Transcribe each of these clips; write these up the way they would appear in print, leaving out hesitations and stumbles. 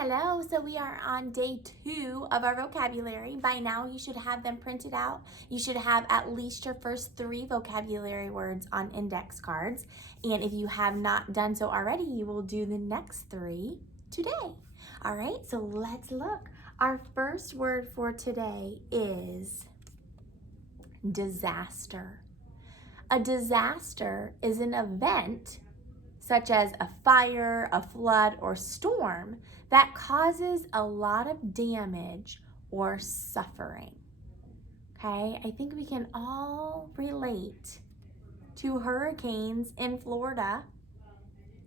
Hello, so we are on day 2 of our vocabulary. By now you should have them printed out. You should have at least your first 3 vocabulary words on index cards. And if you have not done so already, you will do the next 3 today. All right, so let's look. Our first word for today is disaster. A disaster is an event such as a fire, a flood, or storm that causes a lot of damage or suffering. Okay, I think we can all relate to hurricanes in Florida,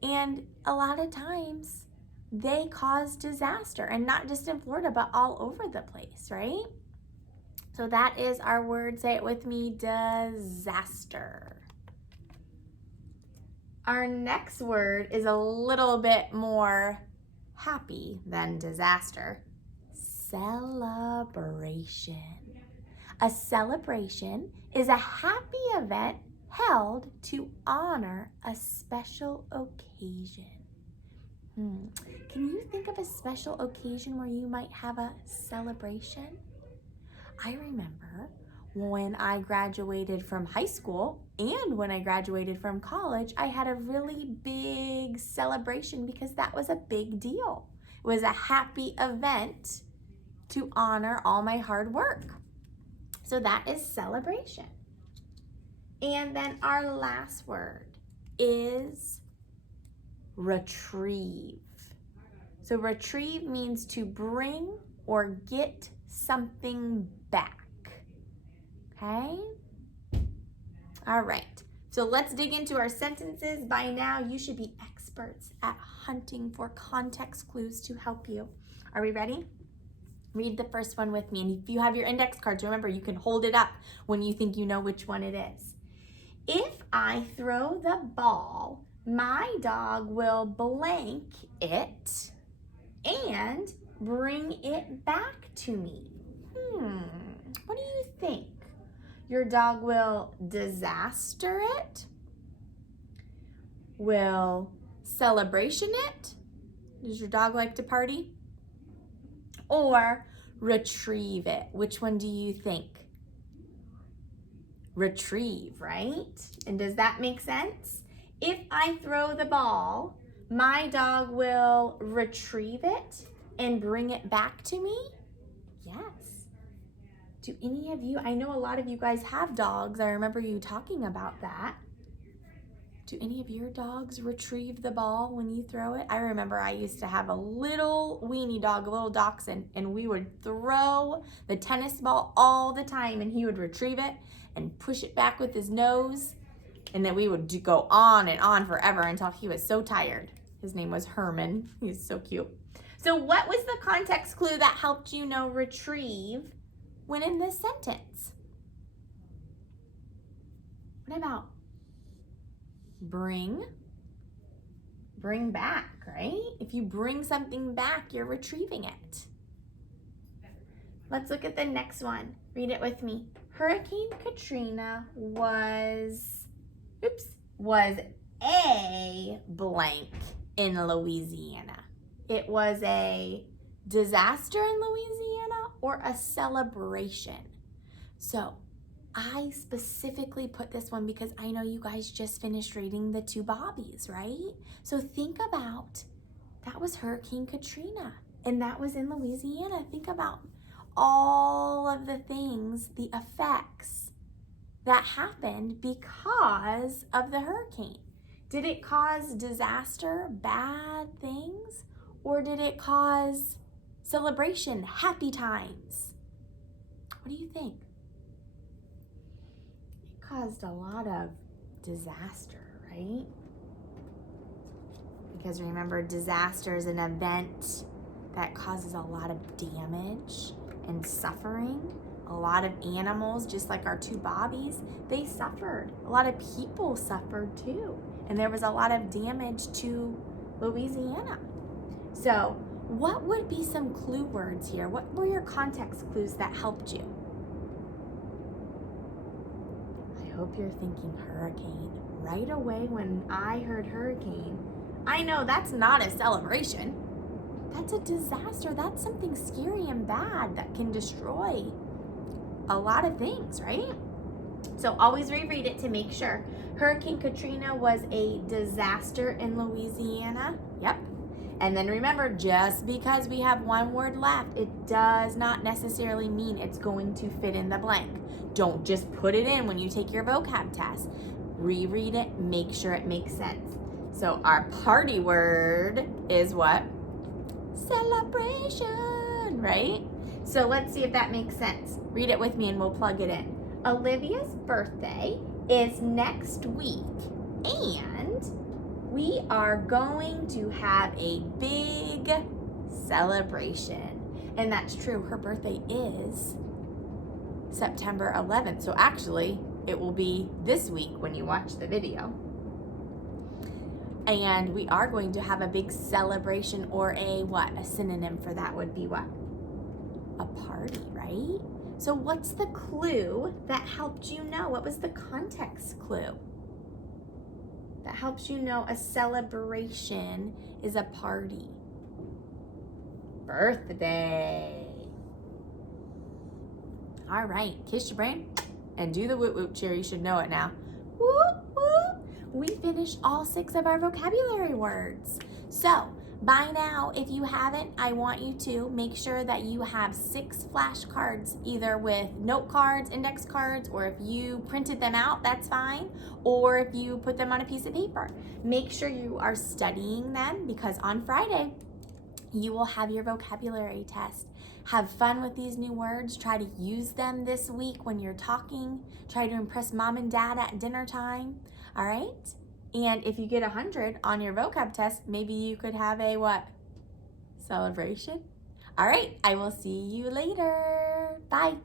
and a lot of times they cause disaster, and not just in Florida, but all over the place, right? So that is our word. Say it with me, disaster. Our next word is a little bit more happy than disaster. Celebration. A celebration is a happy event held to honor a special occasion. Can you think of a special occasion where you might have a celebration? I remember when I graduated from high school and when I graduated from college, I had a really big celebration because that was a big deal. It was a happy event to honor all my hard work. So that is celebration. And then our last word is retrieve. So retrieve means to bring or get something back. Okay? All right. So let's dig into our sentences. By now, you should be experts at hunting for context clues to help you. Are we ready? Read the first one with me. And if you have your index cards, remember, you can hold it up when you think you know which one it is. If I throw the ball, my dog will blank it and bring it back to me. What do you think? Your dog will disaster it? Will celebration it? Does your dog like to party? Or retrieve it? Which one do you think? Retrieve, right? And does that make sense? If I throw the ball, my dog will retrieve it and bring it back to me? Yes. Do any of you, I know a lot of you guys have dogs. I remember you talking about that. Do any of your dogs retrieve the ball when you throw it? I remember I used to have a little weenie dog, a little dachshund, and we would throw the tennis ball all the time, and he would retrieve it and push it back with his nose, and then we would go on and on forever until he was so tired. His name was Herman. He's so cute. So what was the context clue that helped you know retrieve when in this sentence? What about bring? Bring back, right? If you bring something back, you're retrieving it. Let's look at the next one. Read it with me. Hurricane Katrina was a blank in Louisiana. It was a disaster in Louisiana or a celebration. So I specifically put this one because I know you guys just finished reading the 2 Bobbies, right? So think about, that was Hurricane Katrina and that was in Louisiana. Think about all of the things, the effects that happened because of the hurricane. Did it cause disaster, bad things, or did it cause celebration, happy times? What do you think? It caused a lot of disaster, right? Because remember, disaster is an event that causes a lot of damage and suffering. A lot of animals, just like our 2 Bobbies, they suffered. A lot of people suffered too. And there was a lot of damage to Louisiana. So what would be some clue words here? What were your context clues that helped you? I hope you're thinking hurricane. Right away when I heard hurricane, I know that's not a celebration. That's a disaster. That's something scary and bad that can destroy a lot of things, right? So always reread it to make sure. Hurricane Katrina was a disaster in Louisiana. Yep. And then remember, just because we have one word left, it does not necessarily mean it's going to fit in the blank. Don't just put it in when you take your vocab test. Reread it, make sure it makes sense. So our party word is what? Celebration, right? So let's see if that makes sense. Read it with me and we'll plug it in. Olivia's birthday is next week, and we are going to have a big celebration. And that's true, her birthday is September 11th. So actually, it will be this week when you watch the video. And we are going to have a big celebration, or a what? A synonym for that would be what? A party, right? So what's the clue that helped you know? What was the context clue that helps you know a celebration is a party? Birthday. All right, kiss your brain and do the woot woot cheer. You should know it now. Whoop, whoop. We finished all 6 of our vocabulary words. So by now, if you haven't, I want you to make sure that you have 6 flashcards, either with note cards, index cards, or if you printed them out, that's fine, or if you put them on a piece of paper. Make sure you are studying them, because on Friday, you will have your vocabulary test. Have fun with these new words. Try to use them this week when you're talking. Try to impress mom and dad at dinner time, all right? And if you get 100 on your vocab test, maybe you could have a what? Celebration? All right, I will see you later. Bye.